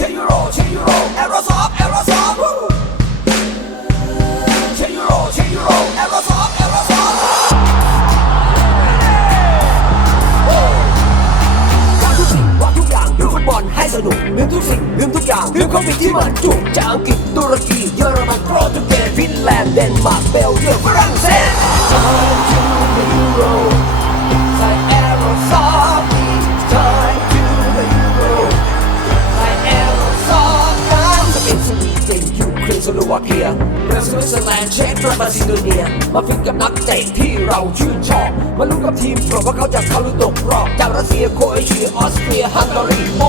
เชียร์ยูโรเชียร์ยูโรแอโรซอฟแอโรซอฟเชียร์ยูโรเชียร์ยูโรแอโรซอฟแอโรซอฟวางทุกสิ่งวางทุกอย่างดูฟุตบอลให้สนุกลืมทุกสิ่งลืมทุกอย่างลืมควิดที่มันจุกจากอังกฤษตุรกีเยอรมันโปรตุเกสฟินแลนด์เดนมาร์กเบลเยียมฝรั่งเศส เกียเรสเซอร์แลนด์เช็กมาซิโดเนีย มาฟิกกับนักเตะที่เราชื่นชอบ มาลุ้นกับทีมโปรดว่าเขาจะเข้าหรือตกรอบ จากรัสเซียโคเอเชียออสเตรียฮังการีโป